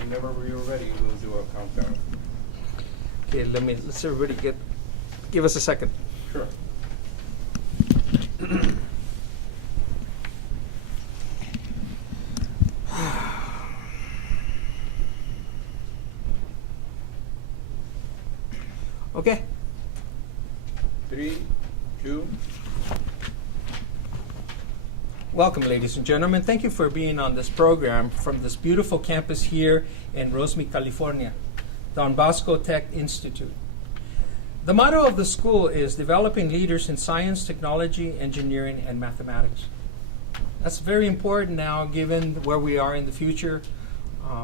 Whenever you're ready, we'll do a countdown. Okay, let's everybody give us a second. Sure. Okay. 3, 2. Welcome, ladies and gentlemen. Thank you for being on this program from this beautiful campus here in Rosemead, California, Don Bosco Tech Institute. The motto of the school is developing leaders in science, technology, engineering, and mathematics. That's very important now given where we are in the future.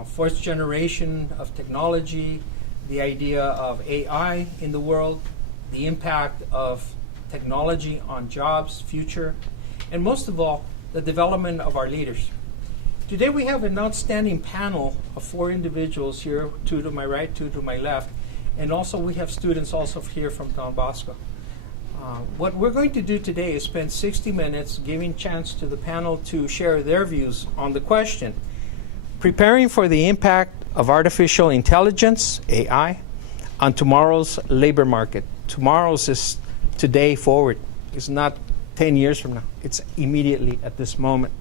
Fourth generation of technology, the idea of AI in the world, the impact of technology on jobs, future, and most of all, the development of our leaders. Today we have an outstanding panel of 4 individuals here, 2 to my right, 2 to my left, and also we have students also here from Don Bosco. What we're going to do today is spend 60 minutes giving chance to the panel to share their views on the question, preparing for the impact of artificial intelligence, AI, on tomorrow's labor market. Tomorrow's is today forward. It's not 10 years from now. It's immediately at this moment.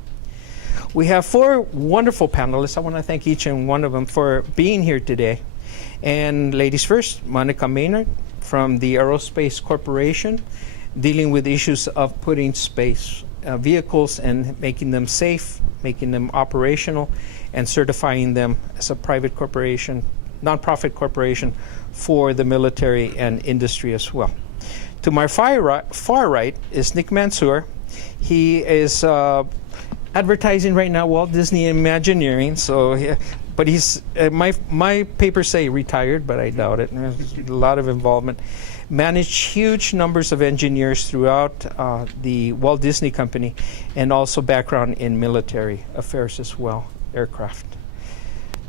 We have 4 wonderful panelists. I want to thank each and one of them for being here today. And ladies first, Monica Maynard from the Aerospace Corporation, dealing with issues of putting space vehicles and making them safe, making them operational, and certifying them as a private corporation, nonprofit corporation for the military and industry as well. To my far right is Nick Mansour. He is advertising right now Walt Disney Imagineering. So, but he's my papers say retired, but I doubt it. There's a lot of involvement. Managed huge numbers of engineers throughout the Walt Disney Company, and also background in military affairs as well, aircraft.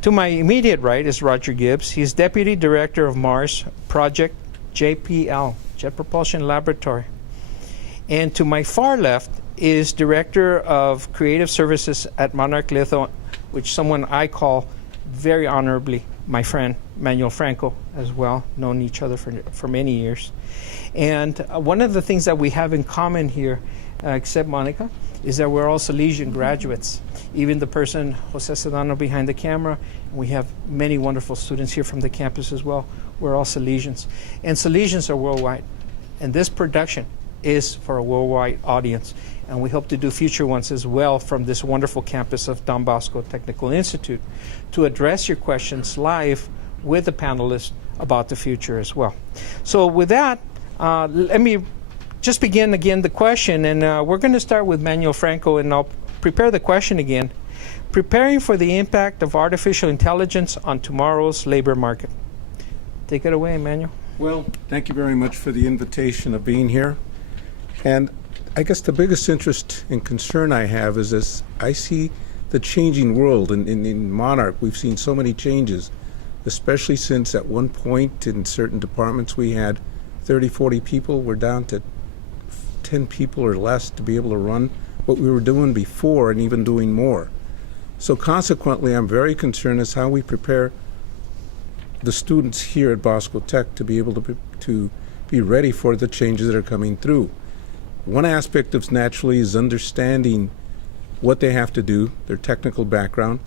To my immediate right is Roger Gibbs. He's Deputy Director of Mars Project JPL, Jet Propulsion Laboratory. And to my far left is Director of Creative Services at Monarch Litho, which someone I call very honorably my friend, Manuel Franco, as well, known each other for many years. And one of the things that we have in common here, except Monica, is that we're all Salesian graduates. Even the person, Jose Sedano, behind the camera, we have many wonderful students here from the campus as well. We're all Salesians. And Salesians are worldwide. And this production is for a worldwide audience. And we hope to do future ones as well from this wonderful campus of Don Bosco Technical Institute to address your questions live with the panelists about the future as well. So with that, let me just begin again the question, and we're going to start with Manuel Franco, and I'll prepare the question again. Preparing for the impact of artificial intelligence on tomorrow's labor market. Take it away, Emmanuel. Well, thank you very much for the invitation of being here. And I guess the biggest interest and concern I have is this: I see the changing world. In Monarch, we've seen so many changes, especially since at one point in certain departments we had 30, 40 people. We're down to 10 people or less to be able to run what we were doing before and even doing more. So consequently, I'm very concerned as how we prepare the students here at Bosco Tech to be able to be ready for the changes that are coming through. One aspect of naturally is understanding what they have to do, their technical background,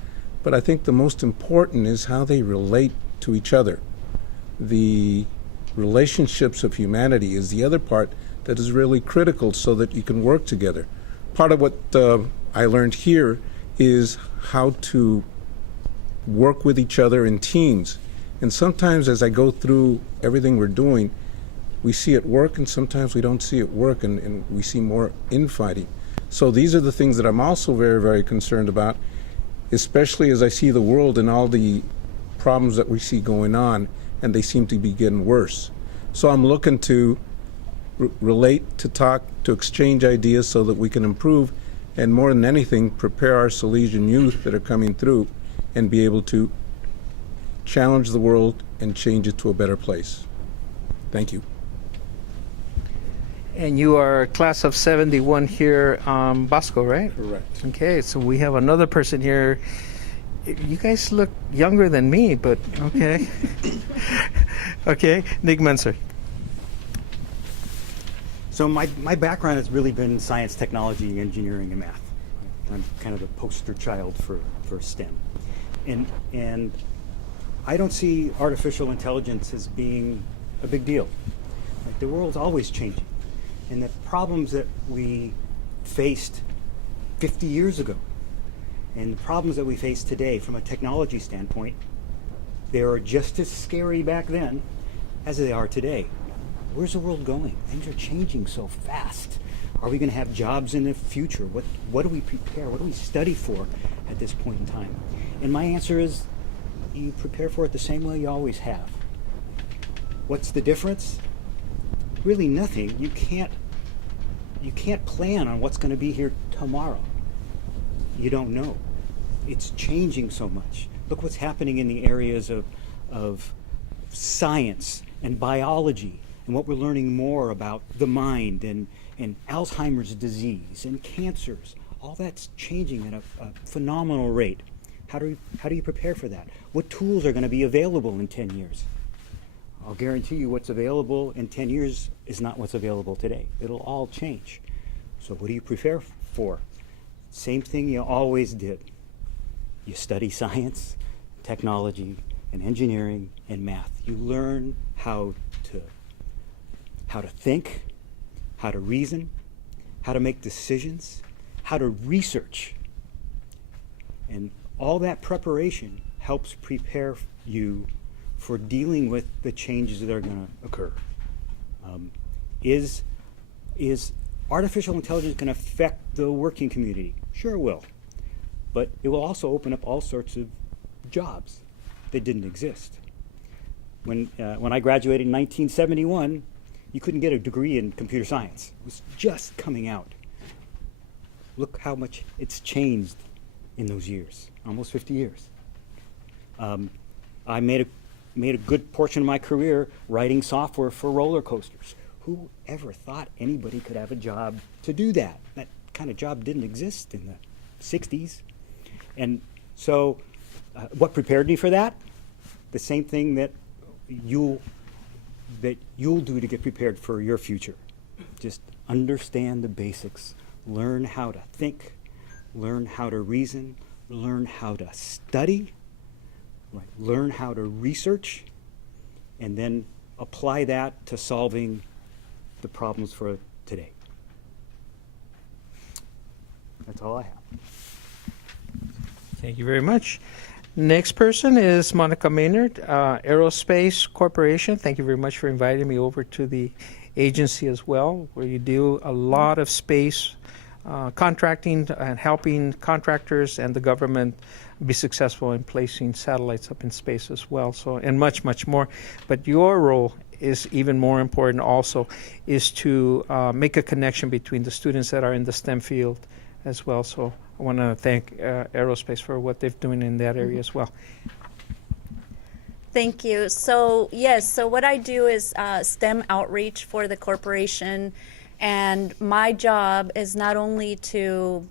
but I think the most important is how they relate to each other. The relationships of humanity is the other part that is really critical so that you can work together. Part of what I learned here is how to work with each other in teams. And sometimes as I go through everything we're doing, we see it work, and sometimes we don't see it work, and we see more infighting. So these are the things that I'm also very, very concerned about, especially as I see the world and all the problems that we see going on, and they seem to be getting worse. So I'm looking to relate, to talk, to exchange ideas so that we can improve, and more than anything, prepare our Salesian youth that are coming through and be able to challenge the world and change it to a better place. Thank you. And you are class of 71 here, Bosco, right? Correct. Okay, so we have another person here You guys look younger than me, but okay. Okay, Nick Menser. So my background has really been science, technology, engineering, and math. I'm kind of the poster child for STEM. And I don't see artificial intelligence as being a big deal. Like, the world's always changing. And the problems that we faced 50 years ago and the problems that we face today from a technology standpoint, they are just as scary back then as they are today. Where's the world going? Things are changing so fast. Are we going to have jobs in the future? What do we prepare? What do we study for at this point in time? And my answer is, you prepare for it the same way you always have. What's the difference? Really nothing. You can't plan on what's going to be here tomorrow. You don't know. It's changing so much. Look what's happening in the areas of science and biology, and what we're learning more about the mind and Alzheimer's disease and cancers. All that's changing at a phenomenal rate. How do you prepare for that? What tools are going to be available in 10 years? I'll guarantee you what's available in 10 years is not what's available today. It'll all change. So what do you prepare for? Same thing you always did. You study science, technology, and engineering, and math. You learn how to think, how to reason, how to make decisions, how to research. And all that preparation helps prepare you for dealing with the changes that are going to occur. Is artificial intelligence going to affect the working community? Sure it will. But it will also open up all sorts of jobs that didn't exist. When I graduated in 1971, you couldn't get a degree in computer science. It was just coming out. Look how much it's changed in those years, almost 50 years. I made a good portion of my career writing software for roller coasters. Who ever thought anybody could have a job to do that? That kind of job didn't exist in the 60s. And so what prepared me for that? The same thing that you'll do to get prepared for your future. Just understand the basics. Learn how to think. Learn how to reason. Learn how to study. Right. Learn how to research. And then apply that to solving the problems for today. That's all I have. Thank you very much. Next person is Monica Maynard, Aerospace Corporation. Thank you very much for inviting me over to the agency as well, where you do a lot of space contracting and helping contractors and the government be successful in placing satellites up in space as well. So, and much, much more. But your role is even more important also, is to make a connection between the students that are in the STEM field as well. So I want to thank Aerospace for what they're doing in that area as well. Thank you. So yes, so what I do is STEM outreach for the corporation, and my job is not only to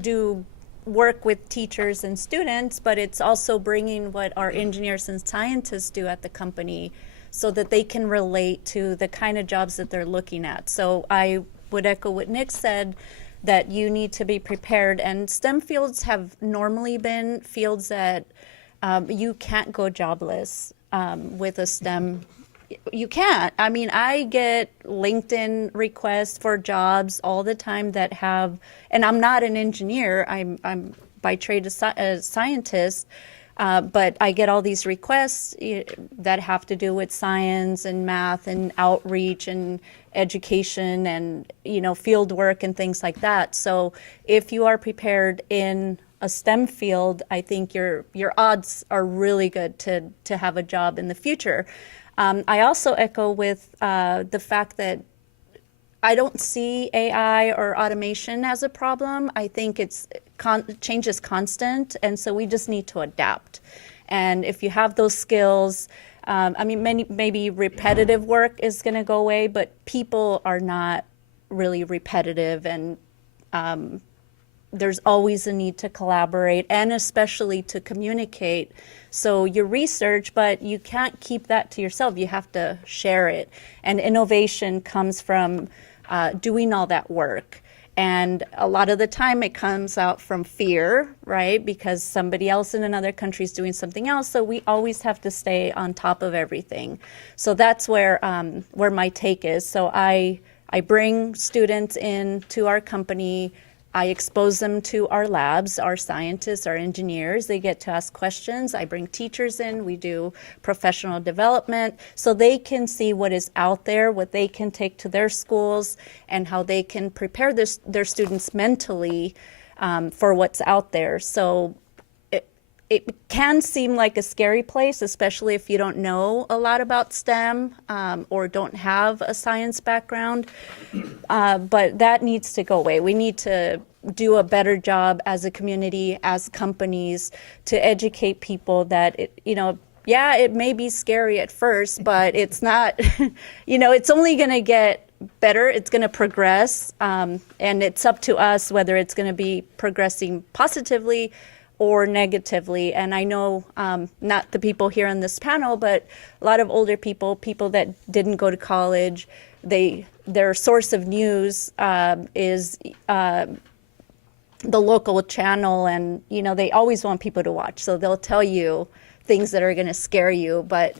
do work with teachers and students, but it's also bringing what our engineers and scientists do at the company so that they can relate to the kind of jobs that they're looking at. So I would echo what Nick said, that you need to be prepared. And STEM fields have normally been fields that you can't go jobless with a STEM. You can't. I mean, I get LinkedIn requests for jobs all the time that have, and I'm not an engineer, I'm by trade a scientist, but I get all these requests that have to do with science and math and outreach and education and, you know, field work and things like that. So if you are prepared in a STEM field, I think your odds are really good to have a job in the future. I also echo with the fact that I don't see AI or automation as a problem. I think change is constant, and so we just need to adapt. And if you have those skills, I mean, maybe repetitive work is going to go away, but people are not really repetitive, and there's always a need to collaborate and especially to communicate. So your research, but you can't keep that to yourself. You have to share it. And innovation comes from doing all that work. And a lot of the time it comes out from fear, right? Because somebody else in another country is doing something else. So we always have to stay on top of everything. So that's where my take is. So I bring students into our company. I expose them to our labs, our scientists, our engineers. They get to ask questions. I bring teachers in. We do professional development so they can see what is out there, what they can take to their schools, and how they can prepare their students mentally for what's out there. So it can seem like a scary place, especially if you don't know a lot about STEM or don't have a science background, but that needs to go away. We need to do a better job as a community, as companies, to educate people that, it may be scary at first, but it's not, it's only going to get better. It's going to progress, and it's up to us whether it's going to be progressing positively or negatively. And I know not the people here on this panel, but a lot of older people that didn't go to college, their source of news is the local channel, and they always want people to watch. So they'll tell you things that are going to scare you. But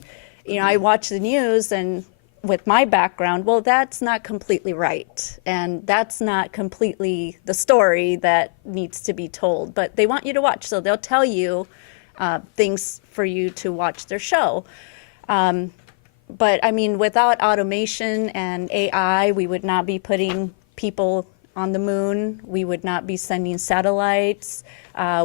I watch the news, and with my background, well, that's not completely right. And that's not completely the story that needs to be told. But they want you to watch. So they'll tell you things for you to watch their show. But I mean, without automation and AI, we would not be putting people on the moon. We would not be sending satellites.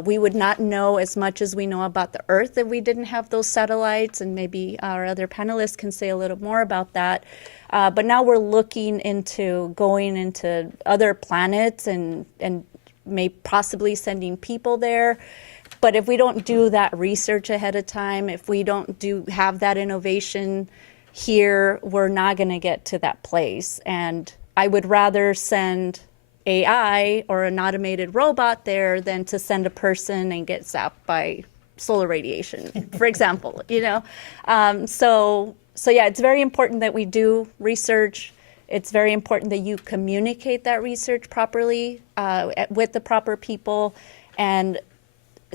We would not know as much as we know about the Earth if we didn't have those satellites, and maybe our other panelists can say a little more about that. But now we're looking into going into other planets and may possibly sending people there. But if we don't do that research ahead of time, if we don't have that innovation here, we're not going to get to that place. And I would rather send AI or an automated robot there than to send a person and get zapped by solar radiation, for example, So yeah, it's very important that we do research. It's very important that you communicate that research properly with the proper people. And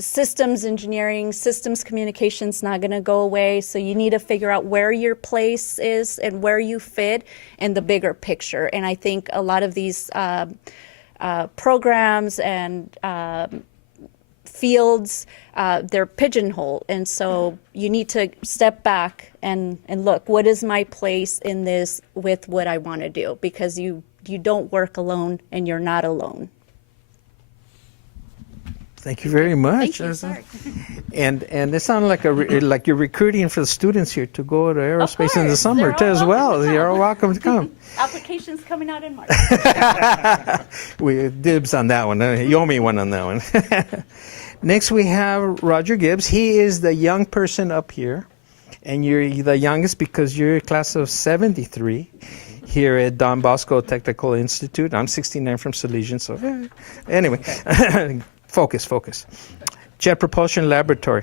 systems engineering, systems communication is not going to go away. So you need to figure out where your place is and where you fit in the bigger picture. And I think a lot of these programs and fields, they're pigeonholed. And so you need to step back and look, what is my place in this with what I want to do? Because you don't work alone and you're not alone. Thank you very much. Thank you. Sorry. And it sounds like you're recruiting for the students here to go to aerospace in the course. summer They're all as well. welcome to You're all come. welcome to come. Applications coming out in March. We dibs on that one. You owe me one on that one. Next we have Roger Gibbs. He is the young person up here, and you're the youngest because you're a class of 73 here at Don Bosco Technical Institute. I'm 69 from Salesian, so anyway. Focus. Jet Propulsion Laboratory.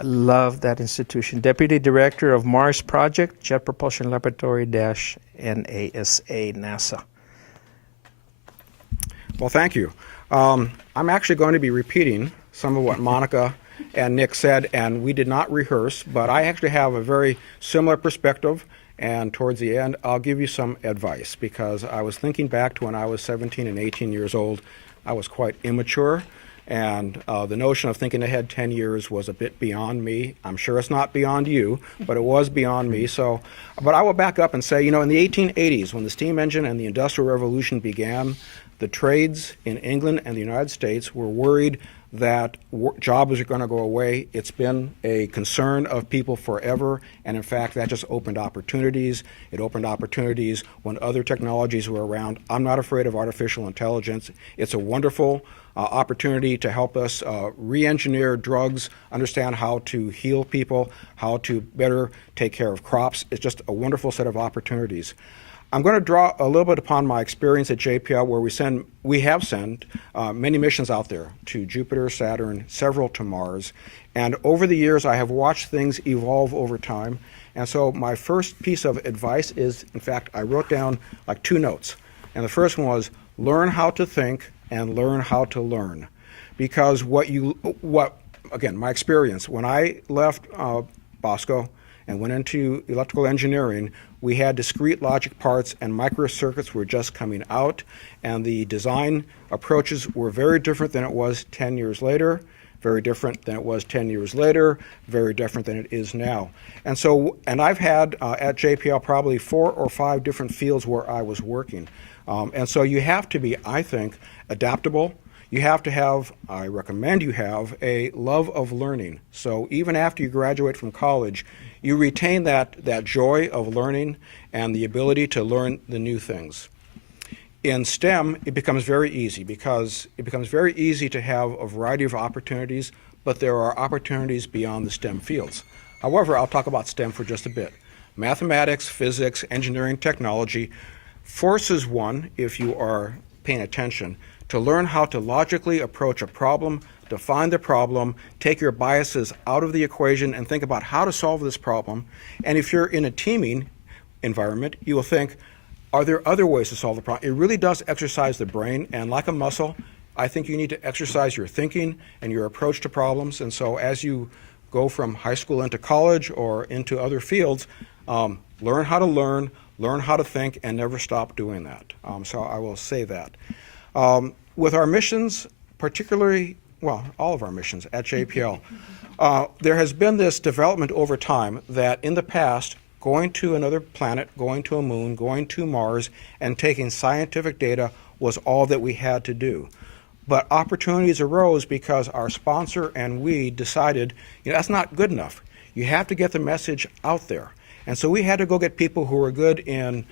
I love that institution. Deputy Director of Mars Project, Jet Propulsion Laboratory -NASA, NASA. Well, thank you. I'm actually going to be repeating some of what Monica and Nick said, and we did not rehearse, but I actually have a very similar perspective, and towards the end, I'll give you some advice, because I was thinking back to when I was 17 and 18 years old. I was quite immature, and the notion of thinking ahead 10 years was a bit beyond me. I'm sure it's not beyond you, but it was beyond me. But I will back up and say, in the 1880s, when the steam engine and the Industrial Revolution began, the trades in England and the United States were worried that jobs are going to go away. It's been a concern of people forever, and in fact, that just opened opportunities. It opened opportunities when other technologies were around. I'm not afraid of artificial intelligence. It's a wonderful opportunity to help us re-engineer drugs, understand how to heal people, how to better take care of crops. It's just a wonderful set of opportunities. I'm going to draw a little bit upon my experience at JPL, where we have sent many missions out there to Jupiter, Saturn, several to Mars. And over the years, I have watched things evolve over time. And so my first piece of advice is, in fact, I wrote down like 2 notes. And the first one was, learn how to think and learn how to learn. Because again, my experience, when I left Bosco and went into electrical engineering, we had discrete logic parts and microcircuits were just coming out, and the design approaches were very different than it was 10 years later, very different than it was 10 years later, very different than it is now. And I've had at JPL probably 4 or 5 different fields where I was working. And so you have to be, I think, adaptable. You have to have, I recommend you have, a love of learning. So even after you graduate from college, you retain that joy of learning and the ability to learn the new things. In STEM, it becomes very easy because it becomes very easy to have a variety of opportunities, but there are opportunities beyond the STEM fields. However, I'll talk about STEM for just a bit. Mathematics, physics, engineering, technology forces one, if you are paying attention, to learn how to logically approach a problem, define the problem, take your biases out of the equation, and think about how to solve this problem. And if you're in a teaming environment, you will think, are there other ways to solve the problem? It really does exercise the brain, and like a muscle, I think you need to exercise your thinking and your approach to problems. And so as you go from high school into college or into other fields, learn how to learn how to think, and never stop doing that. So I will say that. With our missions, particularly, well, all of our missions at JPL, there has been this development over time that in the past, going to another planet, going to a moon, going to Mars, and taking scientific data was all that we had to do. But opportunities arose because our sponsor and we decided, that's not good enough. You have to get the message out there. And so we had to go get people who were good in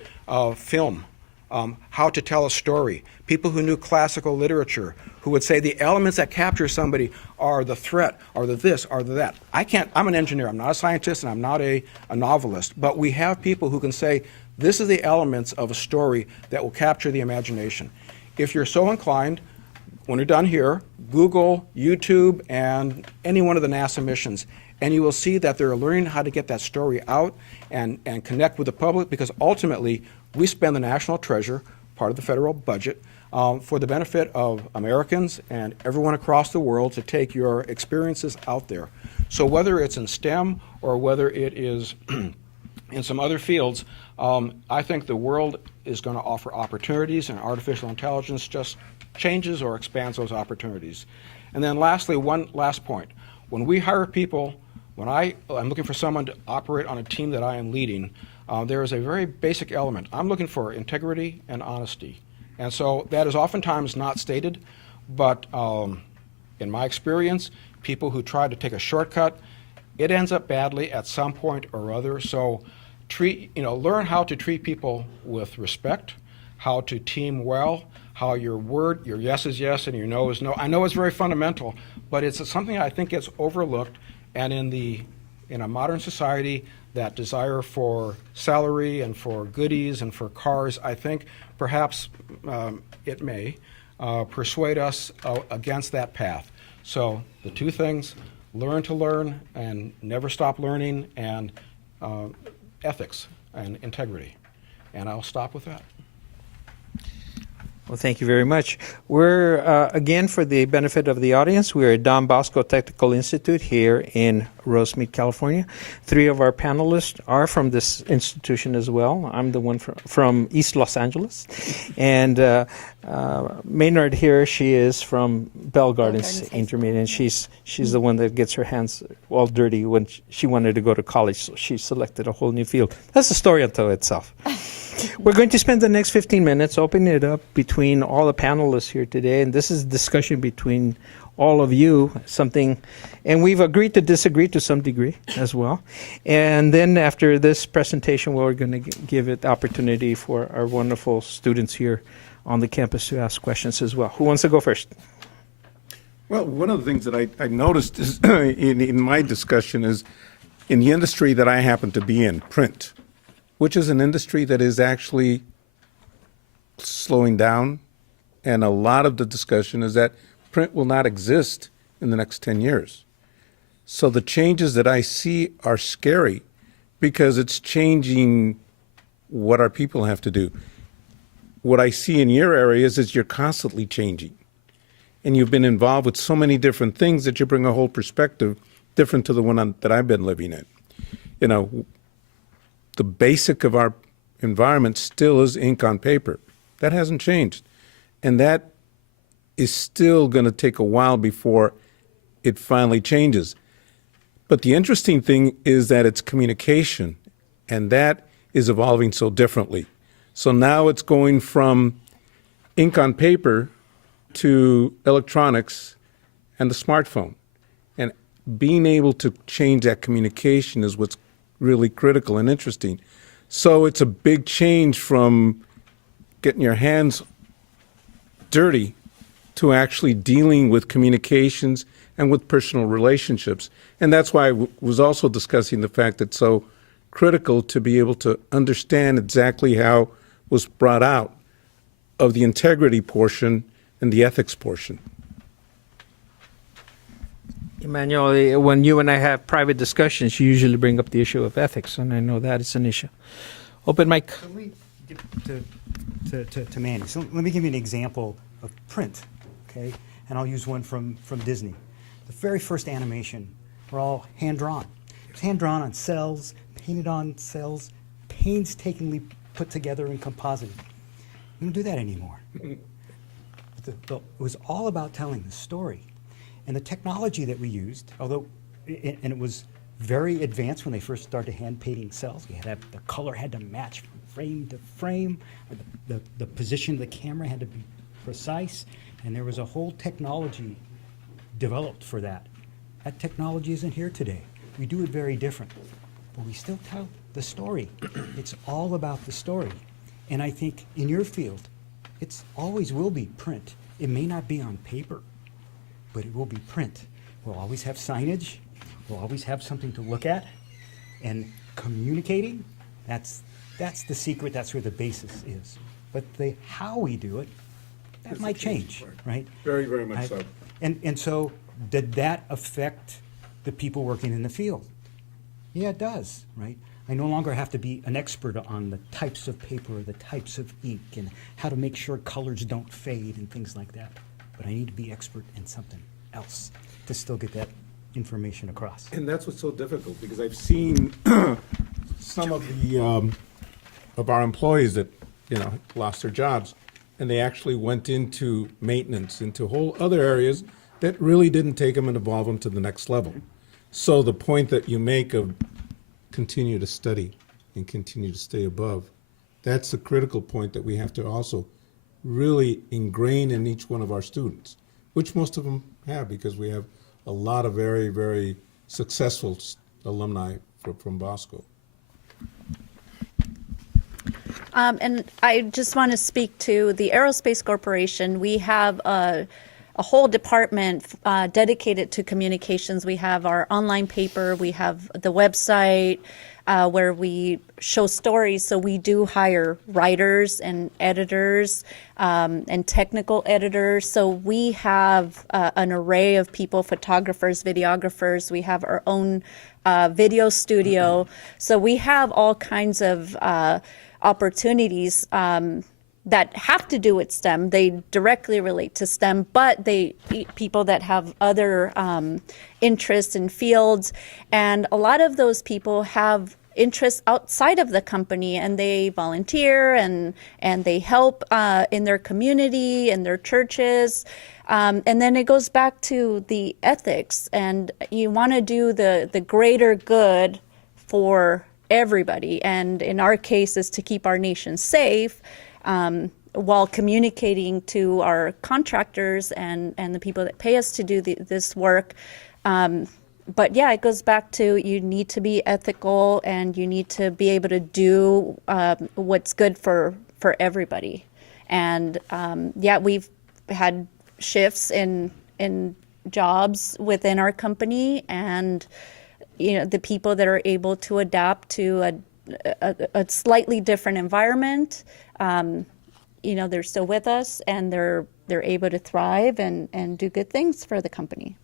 film, how to tell a story, people who knew classical literature, who would say the elements that capture somebody are the threat, or the this, or the that. I'm an engineer, I'm not a scientist, and I'm not a novelist, but we have people who can say, this is the elements of a story that will capture the imagination. If you're so inclined, when you're done here, Google, YouTube, and any one of the NASA missions, and you will see that they're learning how to get that story out and connect with the public, because ultimately, we spend the national treasure, part of the federal budget, for the benefit of Americans and everyone across the world to take your experiences out there. So whether it's in STEM or whether it is in some other fields, I think the world is going to offer opportunities, and artificial intelligence just changes or expands those opportunities. And then lastly, one last point. When we hire people, when I'm looking for someone to operate on a team that I am leading, there is a very basic element. I'm looking for integrity and honesty. And so that is oftentimes not stated, but in my experience, people who try to take a shortcut, it ends up badly at some point or other. So learn how to treat people with respect, how to team well, how your yes is yes and your no is no. I know it's very fundamental, but it's something I think gets overlooked. And in a modern society, that desire for salary and for goodies and for cars, I think perhaps it may persuade us against that path. So the 2 things, learn to learn and never stop learning, and ethics and integrity. And I'll stop with that. Well, thank you very much. We're, again, for the benefit of the audience, we're at Don Bosco Technical Institute here in Rosemead, California. 3 of our panelists are from this institution as well. I'm the one from East Los Angeles. And Maynard here, she is from Bell Gardens Intermediate, and she's the one that gets her hands all dirty when she wanted to go to college, so she selected a whole new field. That's a story unto itself. We're going to spend the next 15 minutes opening it up between all the panelists here today, and this is discussion between all of you, and we've agreed to disagree to some degree as well. And then after this presentation, we're going to give it opportunity for our wonderful students here on the campus to ask questions as well. Who wants to go first? Well, one of the things that I noticed is in my discussion is in the industry that I happen to be in, print, which is an industry that is actually slowing down, and a lot of the discussion is that print will not exist in the next 10 years. So the changes that I see are scary because it's changing what our people have to do. What I see in your areas is you're constantly changing. And you've been involved with so many different things that you bring a whole perspective different to the one that I've been living in. You know, the basic of our environment still is ink on paper. That hasn't changed. And that is still going to take a while before it finally changes. But the interesting thing is that it's communication, and that is evolving so differently. So now it's going from ink on paper to electronics and the smartphone. And being able to change that communication is what's really critical and interesting. So it's a big change from getting your hands dirty to actually dealing with communications and with personal relationships. And that's why I was also discussing the fact that it's so critical to be able to understand exactly how was brought out of the integrity portion and the ethics portion. Emmanuel, when you and I have private discussions, you usually bring up the issue of ethics, and I know that is an issue. Open mic. Let me get to Manny. So let me give you an example of print, okay? And I'll use one from Disney. The very first animation were all hand-drawn. It was hand-drawn on cells, painted on cells, painstakingly put together in composite. We don't do that anymore. It was all about telling the story. And the technology that we used, although, and it was very advanced when they first started hand painting cells. We had the color had to match from frame to frame. The position of the camera had to be precise. And there was a whole technology developed for that. That technology isn't here today. We do it very different. But we still tell the story. It's all about the story. And I think in your field, it's always will be print. It may not be on paper, but it will be print. We'll always have signage. We'll always have something to look at. And communicating, that's the secret. That's where the basis is. But the how we do it, that might change, right? Very, very much so. And so did that affect the people working in the field? Yeah, it does, right? I no longer have to be an expert on the types of paper or the types of ink and how to make sure colors don't fade and things like that. But I need to be expert in something else to still get that information across. And that's what's so difficult, because I've seen some of the of our employees that lost their jobs, and they actually went into maintenance, into whole other areas that really didn't take them and evolve them to the next level. So the point that you make of continue to study and continue to stay above, that's the critical point that we have to also really ingrain in each one of our students, which most of them have, because we have a lot of very, very successful alumni from Bosco. And I just want to speak to the Aerospace Corporation. We have a whole department dedicated to communications. We have our online paper, we have the website where we show stories. So we do hire writers and editors and technical editors. So we have an array of people, photographers, videographers. We have our own video studio. So we have all kinds of opportunities that have to do with STEM. They directly relate to STEM, but people that have other interests and fields. And a lot of those people have interests outside of the company, and they volunteer and they help in their community and their churches. And then it goes back to the ethics, and you want to do the greater good for everybody. And in our case is to keep our nation safe, while communicating to our contractors and the people that pay us to do this work. But yeah, it goes back to you need to be ethical, and you need to be able to do what's good for everybody. And yeah, we've had shifts in jobs within our company, and the people that are able to adapt to a slightly different environment, they're still with us, and they're able to thrive and do good things for the company.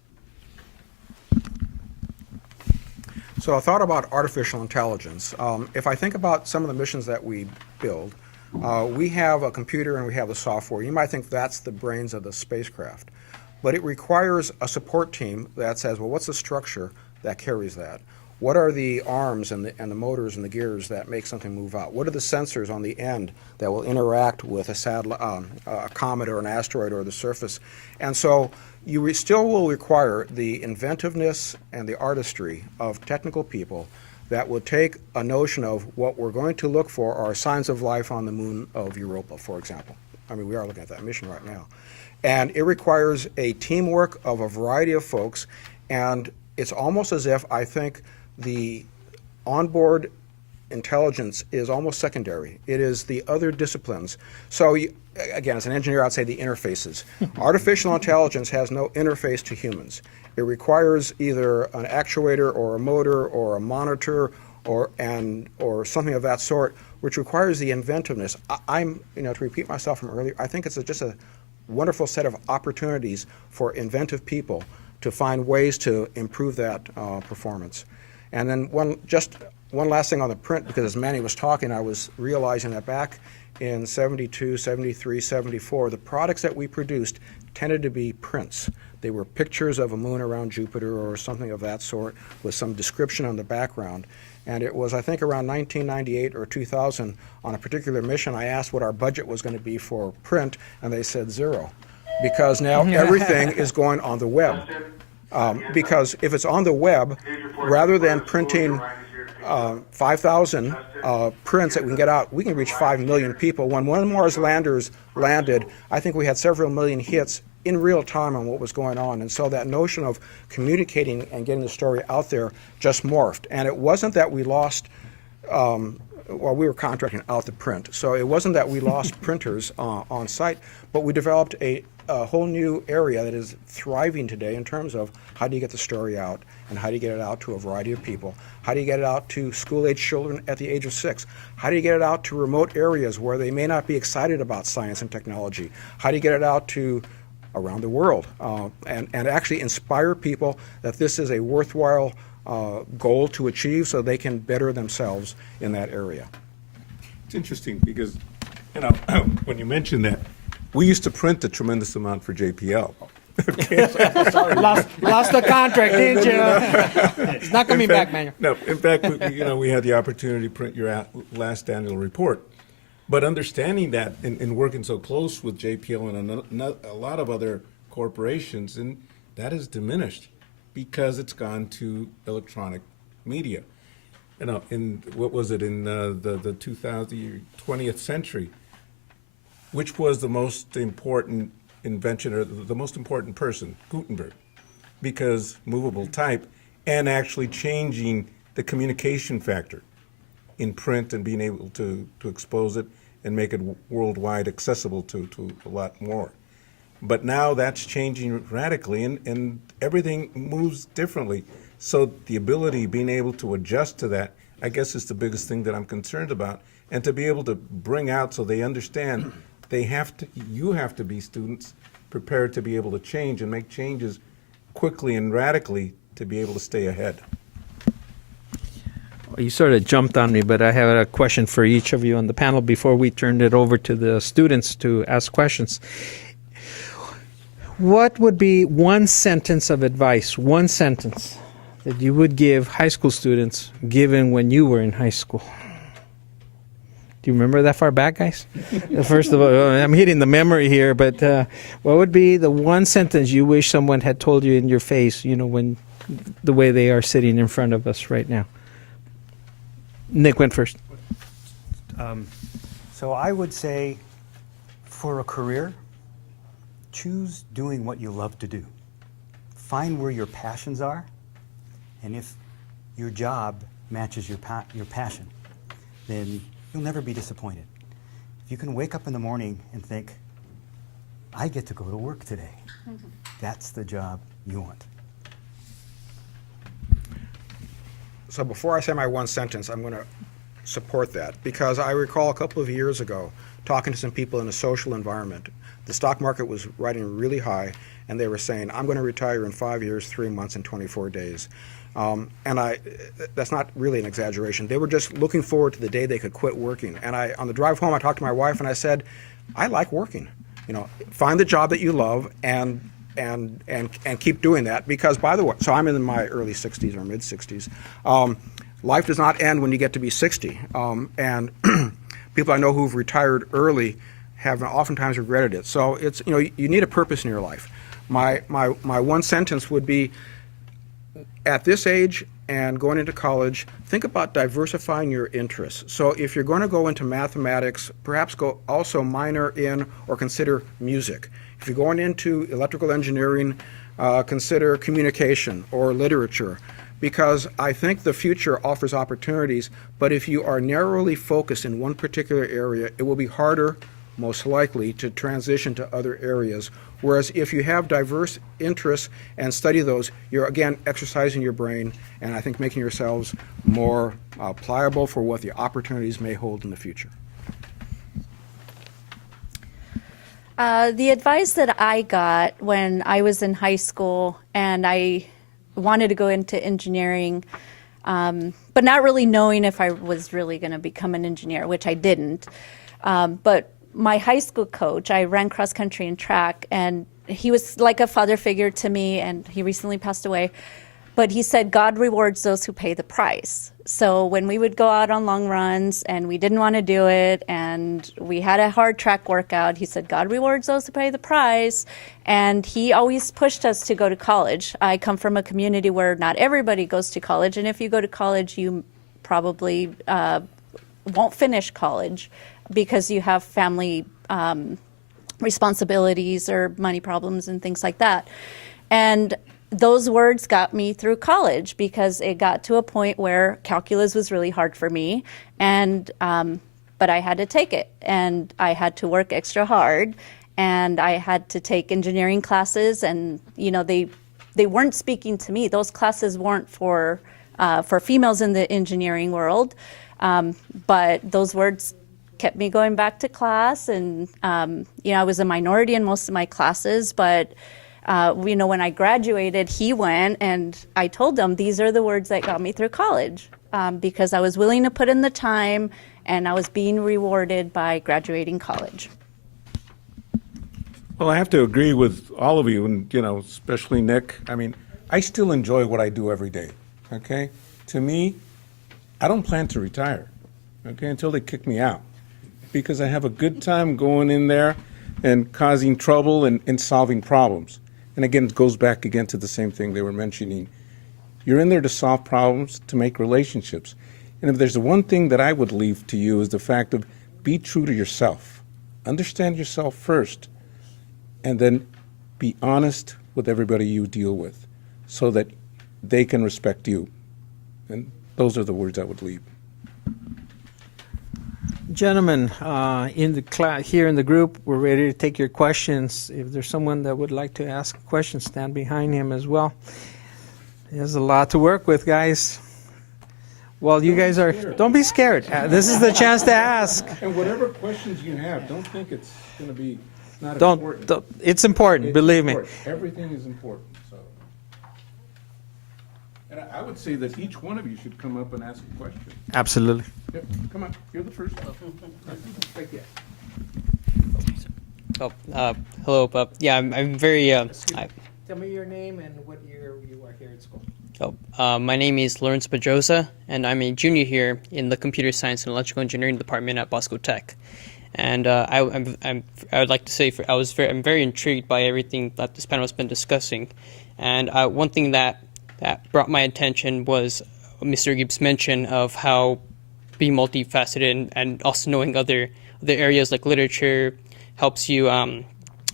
So I thought about artificial intelligence. If I think about some of the missions that we build, we have a computer and we have the software. You might think that's the brains of the spacecraft, but it requires a support team that says, well, what's the structure that carries that? What are the arms and the motors and the gears that make something move out? What are the sensors on the end that will interact with a satellite, a comet or an asteroid or the surface? And so you still will require the inventiveness and the artistry of technical people that will take a notion of what we're going to look for are signs of life on the moon of Europa, for example. I mean, we are looking at that mission right now. And it requires a teamwork of a variety of folks, and it's almost as if I think the onboard intelligence is almost secondary. It is the other disciplines. So again, as an engineer, I'd say the interfaces. Artificial intelligence has no interface to humans. It requires either an actuator or a motor or a monitor or something of that sort, which requires the inventiveness. To repeat myself from earlier, I think it's just a wonderful set of opportunities for inventive people to find ways to improve that performance. And then one last thing on the print, because as Manny was talking, I was realizing that back in 72, 73, 74, the products that we produced tended to be prints. They were pictures of a moon around Jupiter or something of that sort with some description on the background. And it was, I think, around 1998 or 2000 on a particular mission, I asked what our budget was going to be for print, and they said 0. Because now everything is going on the web. Because if it's on the web, rather than printing 5,000 prints that we can get out, we can reach 5 million people. When one of Mars landers landed, I think we had several million hits in real time on what was going on. And so that notion of communicating and getting the story out there just morphed. And it wasn't that we lost, we were contracting out the print. So it wasn't that we lost printers on site, but we developed a whole new area that is thriving today in terms of how do you get the story out and how do you get it out to a variety of people? How do you get it out to school-age children at the age of 6? How do you get it out to remote areas where they may not be excited about science and technology? How do you get it out to around the world and actually inspire people that this is a worthwhile goal to achieve so they can better themselves in that area? It's interesting because, when you mention that, we used to print a tremendous amount for JPL. Lost the contract, didn't you? It's not coming back, man. No, in fact, we had the opportunity to print your last annual report. But understanding that and working so close with JPL and a lot of other corporations, and that has diminished because it's gone to electronic media. In what was it in the 20th century? Which was the most important invention or the most important person? Gutenberg, because movable type and actually changing the communication factor in print and being able to expose it and make it worldwide accessible to a lot more. But now that's changing radically and everything moves differently. So the ability, being able to adjust to that, I guess is the biggest thing that I'm concerned about. And to be able to bring out so they understand you have to be students prepared to be able to change and make changes quickly and radically to be able to stay ahead. Well, you sort of jumped on me, but I have a question for each of you on the panel before we turned it over to the students to ask questions. What would be one sentence of advice, one sentence, that you would give high school students given when you were in high school? Do you remember that far back, guys? First of all, I'm hitting the memory here, but what would be the one sentence you wish someone had told you in your face, when the way they are sitting in front of us right now? Nick went first. So I would say, for a career, choose doing what you love to do. Find where your passions are, and if your job matches your passion, then you'll never be disappointed. If you can wake up in the morning and think, I get to go to work today, that's the job you want. So before I say my one sentence, I'm going to support that because I recall a couple of years ago talking to some people in a social environment. The stock market was riding really high, and they were saying, I'm going to retire in 5 years, 3 months, and 24 days. That's not really an exaggeration. They were just looking forward to the day they could quit working. And on the drive home, I talked to my wife, and I said, I like working. Find the job that you love and keep doing that, because, by the way, so I'm in my early 60s or mid 60s. Life does not end when you get to be 60. And people I know who've retired early have oftentimes regretted it. So it's, you need a purpose in your life. My one sentence would be, at this age and going into college, think about diversifying your interests. So if you're going to go into mathematics, perhaps go also minor in or consider music. If you're going into electrical engineering, consider communication or literature, because I think the future offers opportunities, but if you are narrowly focused in one particular area, it will be harder, most likely, to transition to other areas. Whereas if you have diverse interests and study those, you're again exercising your brain and I think making yourselves more pliable for what the opportunities may hold in the future. The advice that I got when I was in high school and I wanted to go into engineering, but not really knowing if I was really going to become an engineer, which I didn't. But my high school coach, I ran cross country and track, and he was like a father figure to me, and he recently passed away. But he said, God rewards those who pay the price. So when we would go out on long runs and we didn't want to do it and we had a hard track workout, he said, God rewards those who pay the price. And he always pushed us to go to college. I come from a community where not everybody goes to college. And if you go to college, you probably won't finish college because you have family responsibilities or money problems and things like that. And those words got me through college because it got to a point where calculus was really hard for me, and but I had to take it, and I had to work extra hard, and I had to take engineering classes, and they weren't speaking to me. Those classes weren't for females in the engineering world, but those words kept me going back to class, and I was a minority in most of my classes, but when I graduated, he went, and I told him these are the words that got me through college, because I was willing to put in the time, and I was being rewarded by graduating college. Well, I have to agree with all of you, and especially Nick. I mean, I still enjoy what I do every day. Okay, to me, I don't plan to retire. Okay, until they kick me out, because I have a good time going in there and causing trouble and solving problems. And again, it goes back again to the same thing they were mentioning. You're in there to solve problems, to make relationships. And if there's the one thing that I would leave to you is the fact of be true to yourself. Understand yourself first, and then be honest with everybody you deal with so that they can respect you. And those are the words I would leave. Gentlemen, in the here in the group, we're ready to take your questions. If there's someone that would like to ask a question, stand behind him as well. There's a lot to work with, guys. Well, you guys are, don't be scared. This is the chance to ask. And whatever questions you have, don't think it's going to be not important. It's important, believe me. Everything is important. So. And I would say that each one of you should come up and ask a question. Absolutely. Yep, come on, you're the first. Right there. Hello. Yeah, I'm very. Tell me your name and what year you are here at school. My name is Lawrence Pedrosa, and I'm a junior here in the Computer Science and Electrical Engineering Department at Bosco Tech. And I would like to say I'm very intrigued by everything that this panel has been discussing. And one thing that brought my attention was Mr. Gibbs' mention of how being multifaceted and also knowing other areas like literature helps you in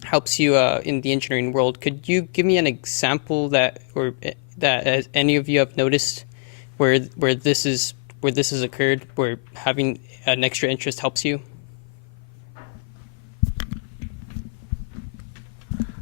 the engineering world. Could you give me an example that any of you have noticed where this has occurred, where having an extra interest helps you?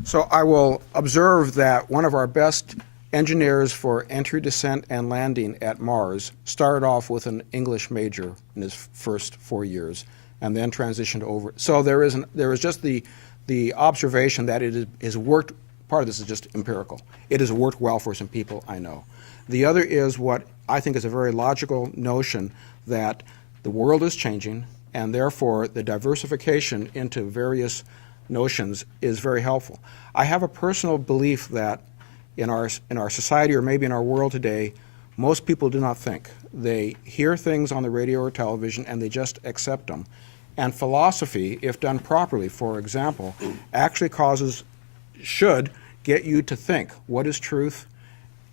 So I will observe that one of our best engineers for entry, descent, and landing at Mars started off with an English major in his first 4 years. and then transitioned over. So there is just the observation that it has worked. Part of this is just empirical. It has worked well for some people, I know. The other is what I think is a very logical notion that the world is changing, and therefore the diversification into various notions is very helpful. I have a personal belief that in our society, or maybe in our world today, most people do not think. They hear things on the radio or television and they just accept them. And philosophy, if done properly, for example, actually should get you to think, what is truth?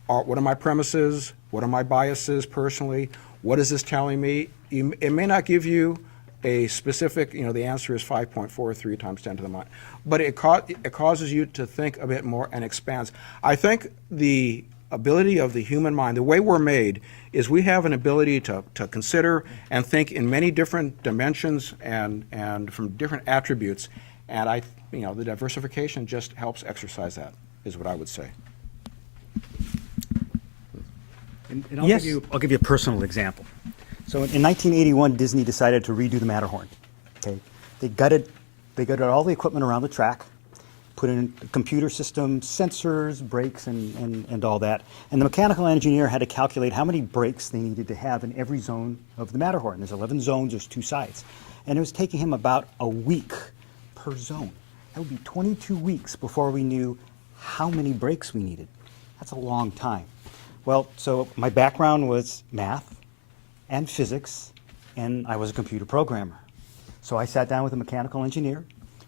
What are my premises? What are my biases personally? What is this telling me? It may not give you a specific, the answer is 5.43 times 10 to the minus, but it causes you to think a bit more and expands. I think the ability of the human mind, the way we're made, is we have an ability to consider and think in many different dimensions and from different attributes, and the diversification just helps exercise that, is what I would say. And Yes. I'll give you a personal example. So in 1981, Disney decided to redo the Matterhorn. Okay, they gutted all the equipment around the track, put in a computer system, sensors, brakes, and all that. And the mechanical engineer had to calculate how many brakes they needed to have in every zone of the Matterhorn. There's 11 zones, there's 2 sides. And it was taking him about a week per zone. That would be 22 weeks before we knew how many brakes we needed. That's a long time. Well, so my background was math and physics, and I was a computer programmer. So I sat down with a mechanical engineer.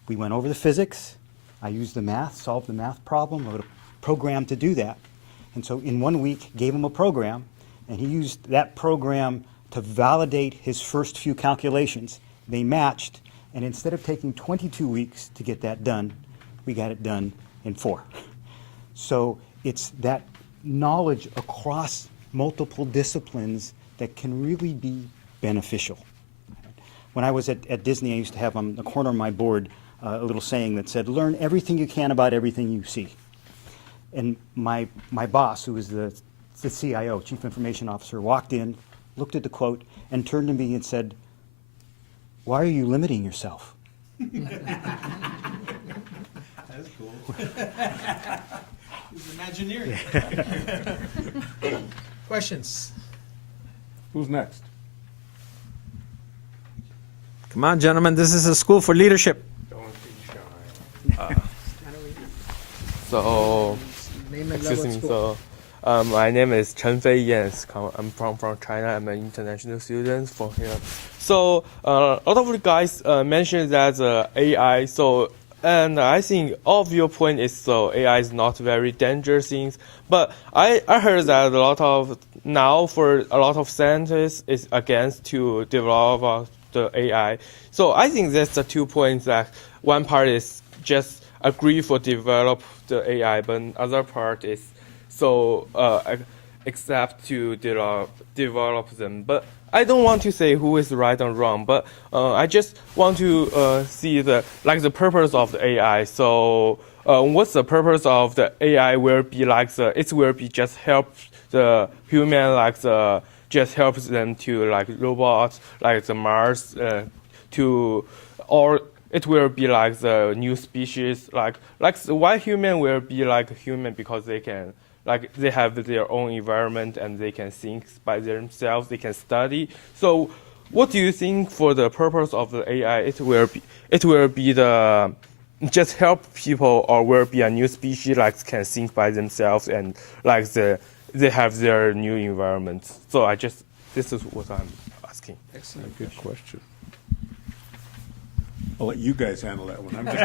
We went over the physics. I used the math, solved the math problem, wrote a program to do that. And so in 1 week, gave him a program, and he used that program to validate his first few calculations. They matched, and instead of taking 22 weeks to get that done, we got it done in 4. So it's that knowledge across multiple disciplines that can really be beneficial. When I was at Disney, I used to have on the corner of my board a little saying that said, learn everything you can about everything you see. And my boss, who was the CIO, Chief Information Officer, walked in, looked at the quote, and turned to me and said, why are you limiting yourself? That's cool. It's Imagineering. Questions? Who's next? Come on, gentlemen. This is a school for leadership. Don't be shy. So, Name and excuse level me. of school. So, my name is Chen Fei Yan. I'm from China. I'm an international student from here. So, a lot of the guys mentioned that AI. So, and I think all of your point is so AI is not very dangerous things. But I heard that a lot of now for a lot of scientists is against to develop the AI. So I think that's the 2 points. That one part is just agree for develop the AI, but other part is so accept to develop them. But I don't want to say who is right or wrong, but I just want to see the purpose of the AI. So what's the purpose of the AI will be it will be just help the human just helps them to robots the Mars or it will be the new species why human will be like human because they can they have their own environment and they can think by themselves, they can study. So what do you think for the purpose of the AI? It will be the just help people, or will be a new species can think by themselves and they have their new environment. So this is what I'm asking. Excellent. Good question. I'll let you guys handle that one. I'm just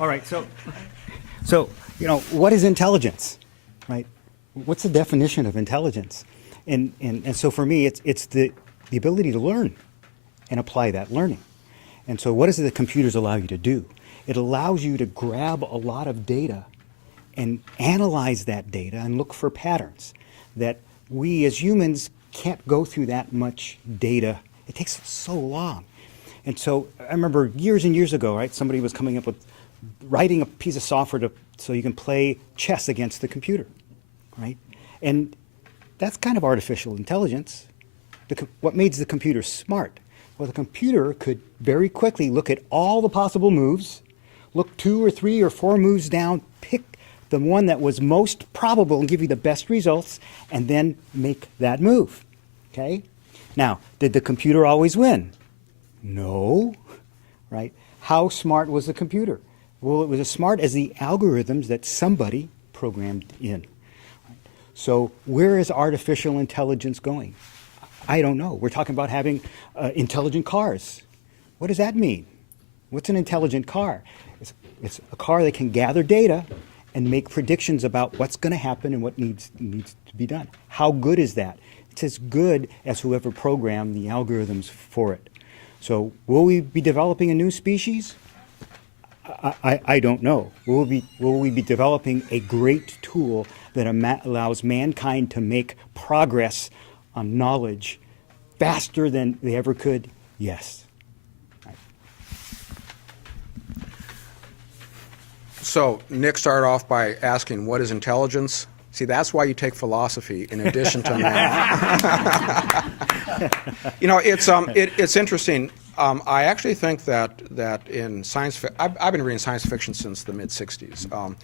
All right, so what is intelligence, right? What's the definition of intelligence? And so for me, it's the ability to learn and apply that learning. And so what does the computers allow you to do? It allows you to grab a lot of data and analyze that data and look for patterns that we as humans can't go through that much data. It takes so long. And so I remember years and years ago, right, somebody was coming up with writing a piece of software so you can play chess against the computer, right? And that's kind of artificial intelligence. What made the computer smart Well, the computer could very quickly look at all the possible moves, look 2 or 3 or 4 moves down, pick the one that was most probable and give you the best results, and then make that move. Okay? Now, did the computer always win? No. Right? How smart was the computer? Well, it was as smart as the algorithms that somebody programmed in. So where is artificial intelligence going? I don't know. We're talking about having intelligent cars. What does that mean? What's an intelligent car? It's a car that can gather data and make predictions about what's going to happen and what needs to be done. How good is that? It's as good as whoever programmed the algorithms for it. So will we be developing a new species? I don't know. Will we be developing a great tool that allows mankind to make progress on knowledge faster than they ever could? Yes. So Nick started off by asking, what is intelligence? See, that's why you take philosophy in addition to math. You know, it's interesting. I actually think that in science, I've been reading science fiction since the mid-'60s.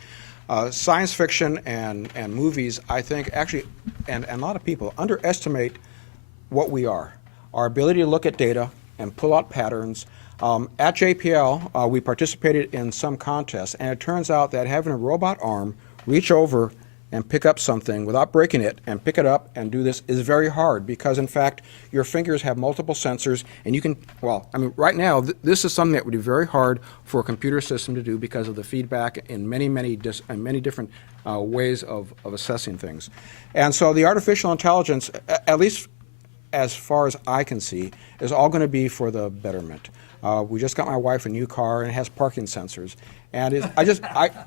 Science fiction and movies, I think, actually, and a lot of people underestimate what we are. Our ability to look at data and pull out patterns. At JPL, we participated in some contests, and it turns out that having a robot arm reach over and pick up something without breaking it and pick it up and do this is very hard because, in fact, your fingers have multiple sensors, and you can, well, I mean, right now, this is something that would be very hard for a computer system to do because of the feedback in many different ways of assessing things. And so the artificial intelligence, at least as far as I can see, is all going to be for the betterment. We just got my wife a new car, and it has parking sensors. And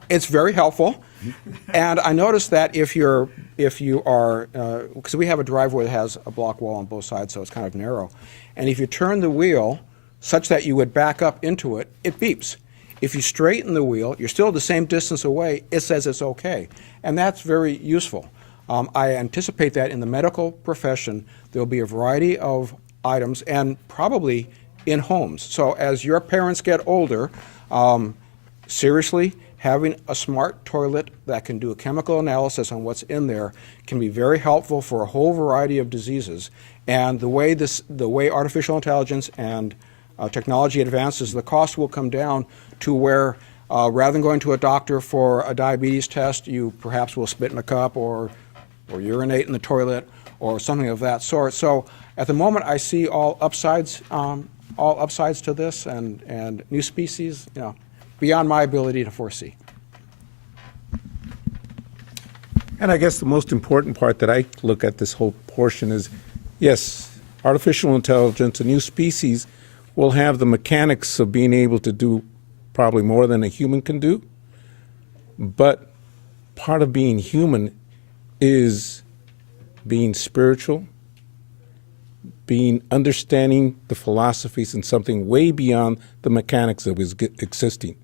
it's very helpful. And I noticed that if you are, because we have a driveway that has a block wall on both sides, so it's kind of narrow. And if you turn the wheel such that you would back up into it, it beeps. If you straighten the wheel, you're still the same distance away, it says it's okay. And that's very useful. I anticipate that in the medical profession, there'll be a variety of items, and probably in homes. So as your parents get older, seriously, having a smart toilet that can do a chemical analysis on what's in there can be very helpful for a whole variety of diseases. And the way artificial intelligence and technology advances, the cost will come down to where rather than going to a doctor for a diabetes test, you perhaps will spit in a cup or urinate in the toilet or something of that sort. So at the moment, I see all upsides to this, and new species, you know, beyond my ability to foresee. And I guess the most important part that I look at this whole portion is, yes, artificial intelligence, a new species, will have the mechanics of being able to do probably more than a human can do. But part of being human is being spiritual, being understanding the philosophies and something way beyond the mechanics that was existing.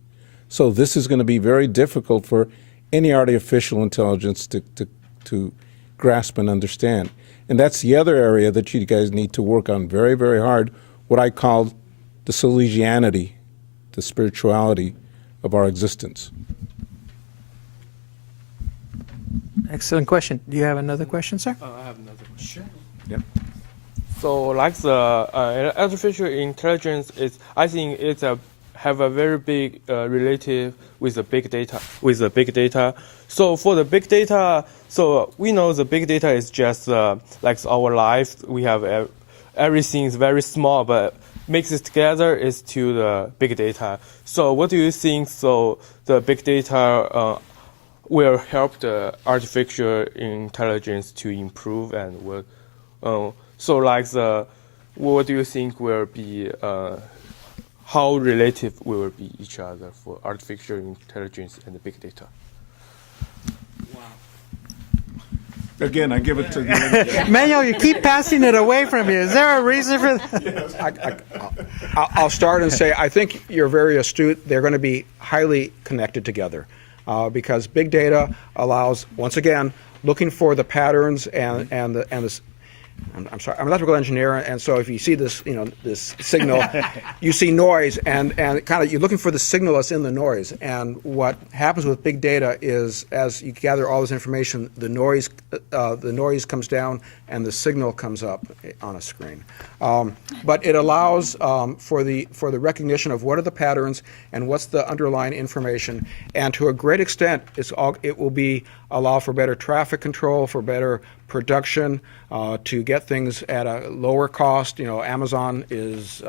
So this is going to be very difficult for any artificial intelligence to grasp and understand. And that's the other area that you guys need to work on very, very hard, what I call the Salesianity, the spirituality of our existence. Excellent question. Do you have another question, sir? I have another question. Yep. So, like the artificial intelligence is, I think it's have a very big relative with the big data. So for the big data, so we know the big data is just like our life. We have everything is very small, but mix it together is to the big data. So what do you think? So the big data will help the artificial intelligence to improve, and will so like what do you think will be how relative will be each other for artificial intelligence and big data? Again, I give it to you. Manuel, you keep passing it away from you. Is there a reason for that? I'll start and say I think you're very astute. They're going to be highly connected together because big data allows, once again, looking for the patterns and I'm sorry, I'm an electrical engineer, and so if you see this, this signal, you see noise, and kind of you're looking for the signal that's in the noise. And what happens with big data is, as you gather all this information, the noise comes down and the signal comes up on a screen. But it allows for the recognition of what are the patterns and what's the underlying information, and to a great extent, it will allow for better traffic control, for better production, to get things at a lower cost. Amazon is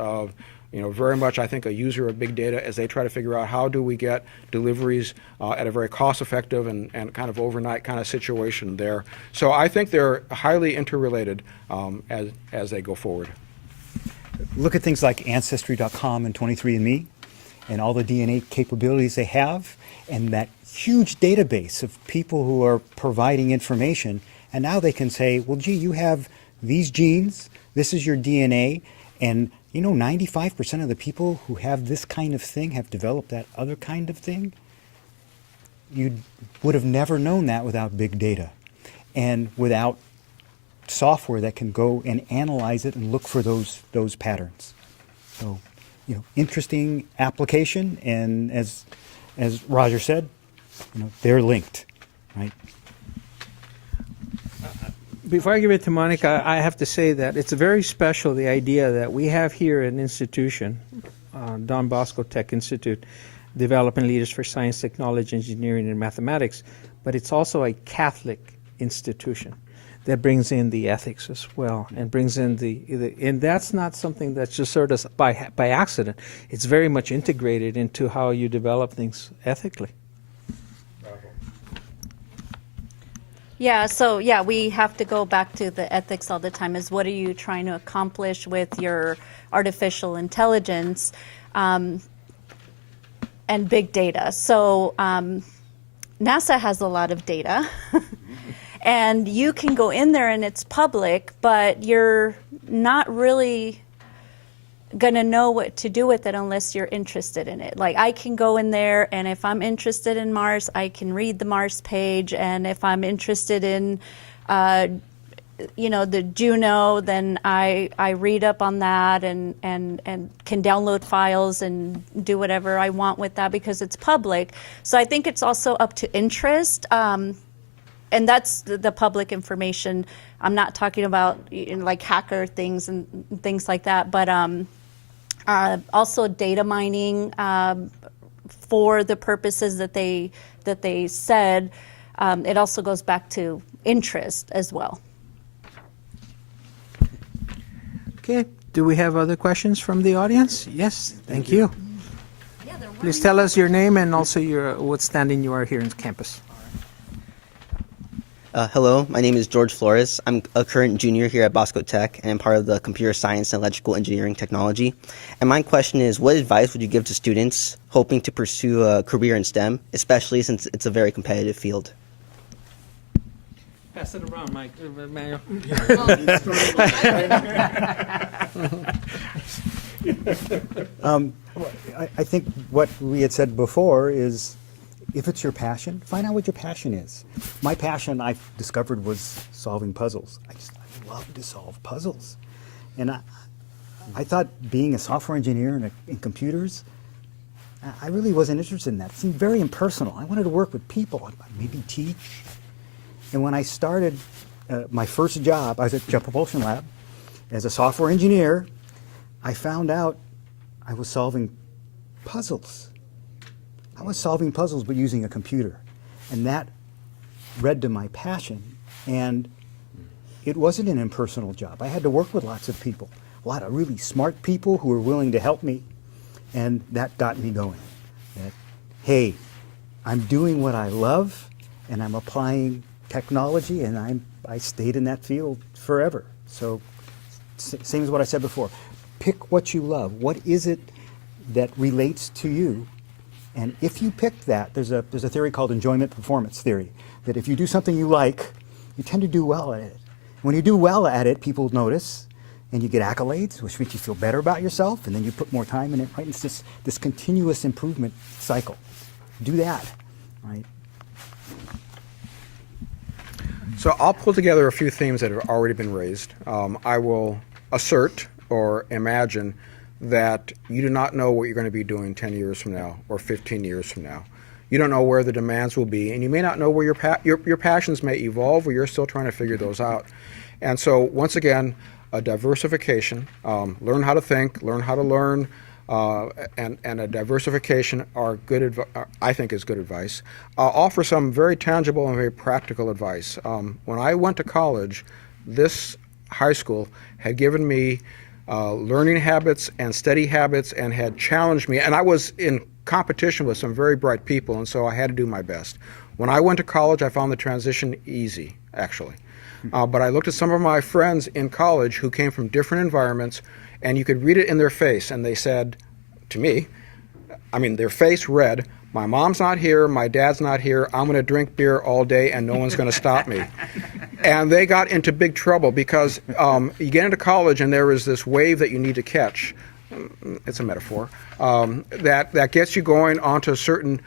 very much, I think, a user of big data as they try to figure out how do we get deliveries at a very cost-effective and kind of overnight kind of situation there. So I think they're highly interrelated as they go forward. Look at things like Ancestry.com and 23andMe and all the DNA capabilities they have, and that huge database of people who are providing information. And now they can say, well, gee, you have these genes, this is your DNA, and 95% of the people who have this kind of thing have developed that other kind of thing. You would have never known that without big data and without software that can go and analyze it and look for those patterns. So, interesting application, and as Roger said, they're linked, right? Before I give it to Monica, I have to say that it's very special, the idea that we have here an institution, Don Bosco Tech Institute, developing leaders for science, technology, engineering, and mathematics, but it's also a Catholic institution that brings in the ethics as well, and brings in and that's not something that's just sort of by accident. It's very much integrated into how you develop things ethically. Yeah, so yeah, we have to go back to the ethics all the time, is what are you trying to accomplish with your artificial intelligence and big data. So NASA has a lot of data and you can go in there and it's public, but you're not really going to know what to do with it unless you're interested in it. Like, I can go in there, and if I'm interested in Mars, I can read the Mars page, and if I'm interested in the Juno, then I read up on that and can download files and do whatever I want with that because it's public. So I think it's also up to interest, and that's the public information. I'm not talking about like hacker things and things like that, but also data mining for the purposes that they said. It also goes back to interest as well. Okay, do we have other questions from the audience? Yes, thank you. Please tell us your name and also what standing you are here on campus. Hello, my name is George Flores. I'm a current junior here at Bosco Tech, and I'm part of the Computer Science and Electrical Engineering Technology. And my question is, what advice would you give to students hoping to pursue a career in STEM, especially since it's a very competitive field? Pass it around, Mike. Manuel. I think what we had said before is, if it's your passion, find out what your passion is. My passion, I've discovered, was solving puzzles. I love to solve puzzles. And I thought being a software engineer in computers, I really wasn't interested in that. It seemed very impersonal. I wanted to work with people, maybe teach. And when I started my first job, I was at Jet Propulsion Lab as a software engineer. I found out I was solving puzzles. I was solving puzzles but using a computer. And that led to my passion. And it wasn't an impersonal job. I had to work with lots of people, a lot of really smart people who were willing to help me. And that got me going. That, hey, I'm doing what I love, and I'm applying technology, and I stayed in that field forever. So same as what I said before. Pick what you love. What is it that relates to you? And if you pick that, there's a theory called enjoyment performance theory, that if you do something you like, you tend to do well at it. When you do well at it, people notice, and you get accolades, which makes you feel better about yourself, and then you put more time in it, right? It's this continuous improvement cycle. Do that, right? So I'll pull together a few themes that have already been raised. I will assert or imagine that you do not know what you're going to be doing 10 years from now or 15 years from now. You don't know where the demands will be, and you may not know where your passions may evolve, or you're still trying to figure those out. And so, once again, a diversification, learn how to think, learn how to learn, and a diversification I think is good advice. Offer some very tangible and very practical advice. When I went to college, this high school had given me learning habits and study habits and had challenged me, and I was in competition with some very bright people, and so I had to do my best. When I went to college, I found the transition easy, actually. But I looked at some of my friends in college who came from different environments, and you could read it in their face, and they said to me, their face read, "My mom's not here, my dad's not here, I'm going to drink beer all day and no one's going to stop me." And they got into big trouble because you get into college and there is this wave that you need to catch. It's a metaphor, that gets you going onto certain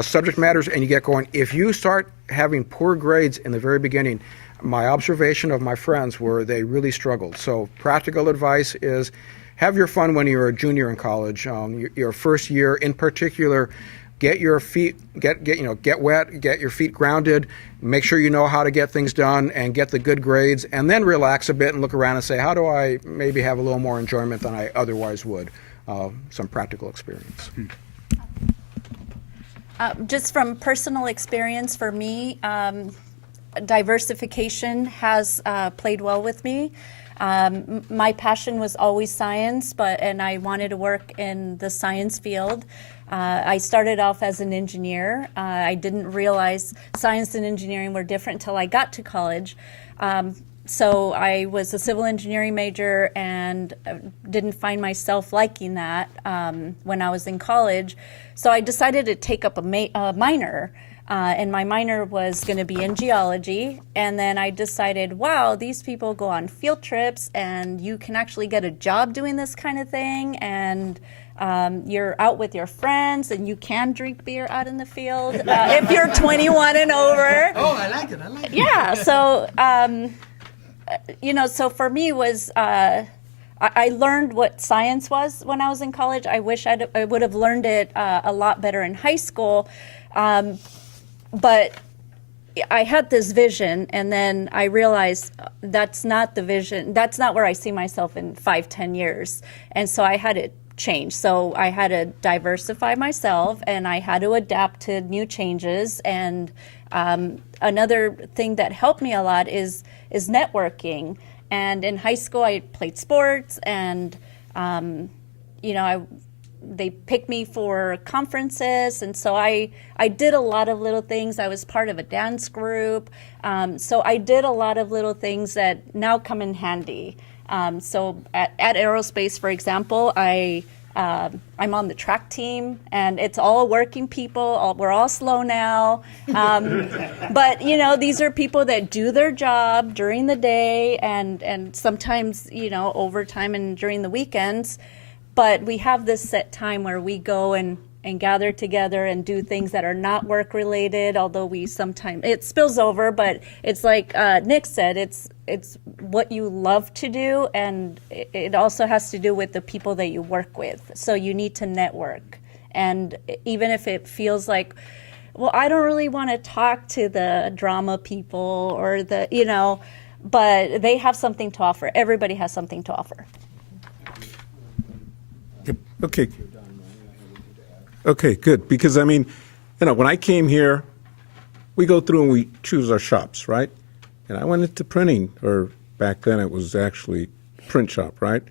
subject matters, and you get going. If you start having poor grades in the very beginning, my observation of my friends were they really struggled. So practical advice is have your fun when you're a junior in college. Your first year in particular, get your feet, get wet, get your feet grounded, make sure you know how to get things done and get the good grades, and then relax a bit and look around and say, how do I maybe have a little more enjoyment than I otherwise would? Some practical experience. Just from personal experience for me, diversification has played well with me. My passion was always science, and I wanted to work in the science field. I started off as an engineer. I didn't realize science and engineering were different until I got to college. So I was a civil engineering major and didn't find myself liking that when I was in college. So I decided to take up a minor. And my minor was going to be in geology. And then I decided, wow, these people go on field trips and you can actually get a job doing this kind of thing. And you're out with your friends and you can drink beer out in the field if you're 21 and over. Oh, I like it. Yeah. So, so for me was, I learned what science was when I was in college. I wish I would have learned it a lot better in high school. But I had this vision, and then I realized that's not the vision. That's not where I see myself in 5-10 years. And so I had to change. So I had to diversify myself, and I had to adapt to new changes. And another thing that helped me a lot is networking. And in high school, I played sports, and they picked me for conferences, and so I did a lot of little things. I was part of a dance group, so I did a lot of little things that now come in handy. So at Aerospace, for example, I'm on the track team, and it's all working people. We're all slow now, but these are people that do their job during the day and sometimes overtime and during the weekends. But we have this set time where we go and gather together and do things that are not work related, although we sometimes, it spills over, but it's like Nick said, it's what you love to do, and it also has to do with the people that you work with. So you need to network. And even if it feels like, well, I don't really want to talk to the drama people or but they have something to offer. Everybody has something to offer. Okay. Okay, good. Because, when I came here, we go through and we choose our shops, right? And I went into printing, or back then it was actually print shop, right?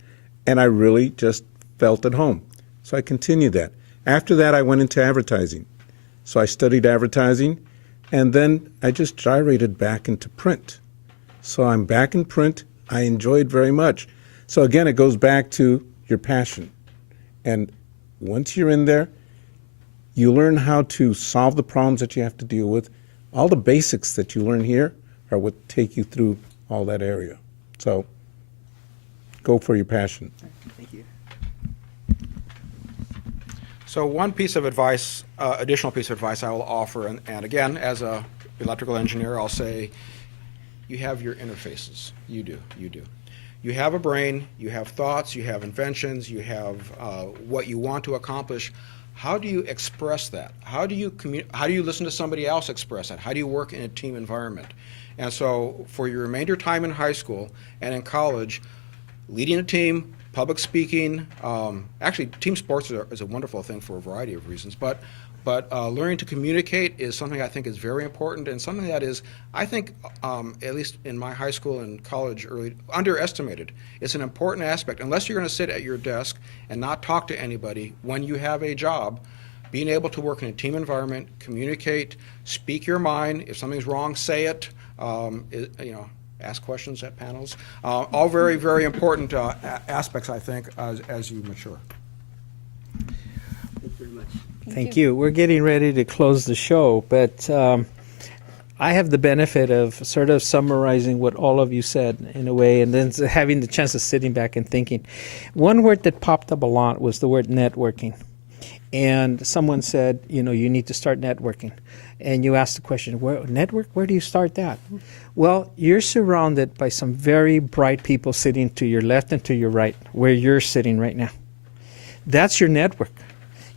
And I really just felt at home. So I continued that. After that, I went into advertising. So I studied advertising, and then I just gyrated back into print. So I'm back in print. I enjoyed very much. So again, it goes back to your passion. And once you're in there, you learn how to solve the problems that you have to deal with. All the basics that you learn here are what take you through all that area. So go for your passion. Thank you. So one piece of advice, additional piece of advice I will offer, and again, as an electrical engineer, I'll say, you have your interfaces. You do. You have a brain, you have thoughts, you have inventions, you have what you want to accomplish. How do you express that? How do you listen to somebody else express that? How do you work in a team environment? And so for your remainder time in high school and in college, leading a team, public speaking, actually team sports is a wonderful thing for a variety of reasons, but learning to communicate is something I think is very important, and something that is, I think, at least in my high school and college early, underestimated. It's an important aspect. Unless you're going to sit at your desk and not talk to anybody when you have a job, being able to work in a team environment, communicate, speak your mind. If something's wrong, say it. Ask questions at panels. All very, very important aspects, I think, as you mature. Thank you. We're getting ready to close the show, but I have the benefit of sort of summarizing what all of you said in a way, and then having the chance of sitting back and thinking. One word that popped up a lot was the word networking. And someone said, you need to start networking. And you asked the question, where do you start that? Well, you're surrounded by some very bright people sitting to your left and to your right, where you're sitting right now. That's your network.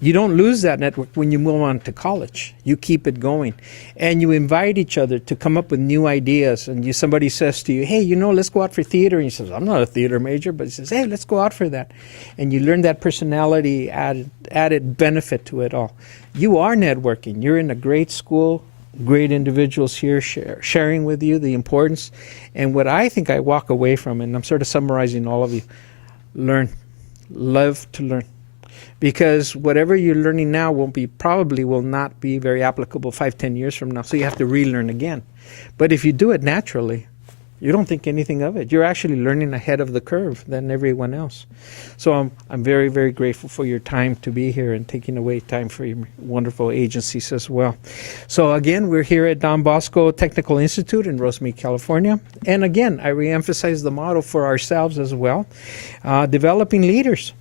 You don't lose that network when you move on to college. You keep it going. And you invite each other to come up with new ideas. And somebody says to you, hey, let's go out for theater. And you say, I'm not a theater major. But he says, hey, let's go out for that. And you learn that personality added benefit to it all. You are networking. You're in a great school, great individuals here sharing with you the importance. And what I think I walk away from, and I'm sort of summarizing all of you, learn. Love to learn. Because whatever you're learning now probably will not be very applicable 5-10 years from now. So you have to relearn again. But if you do it naturally, you don't think anything of it. You're actually learning ahead of the curve than everyone else. So I'm very, very grateful for your time to be here and taking away time for your wonderful agencies as well. So again, we're here at Don Bosco Technical Institute in Rosemead, California. And again, I reemphasize the motto for ourselves as well, developing leaders.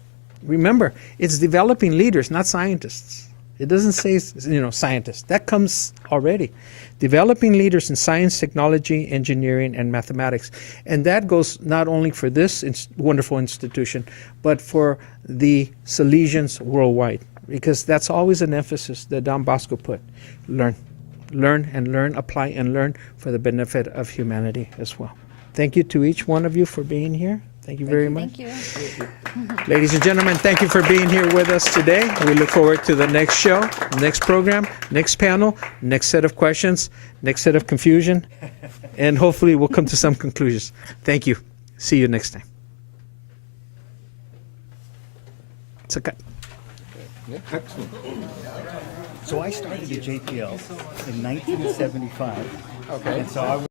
Remember, it's developing leaders, not scientists. It doesn't say, scientists. That comes already. Developing leaders in science, technology, engineering, and mathematics. And that goes not only for this wonderful institution, but for the Salesians worldwide. Because that's always an emphasis that Don Bosco put. Learn. Learn and learn, apply and learn for the benefit of humanity as well. Thank you to each one of you for being here. Thank you very much. Thank you. Ladies and gentlemen, thank you for being here with us today. We look forward to the next show, next program, next panel, next set of questions, next set of confusion, and hopefully we'll come to some conclusions. Thank you. See you next time. It's a cut. Excellent. So I started at JPL in 1975. Okay. And so I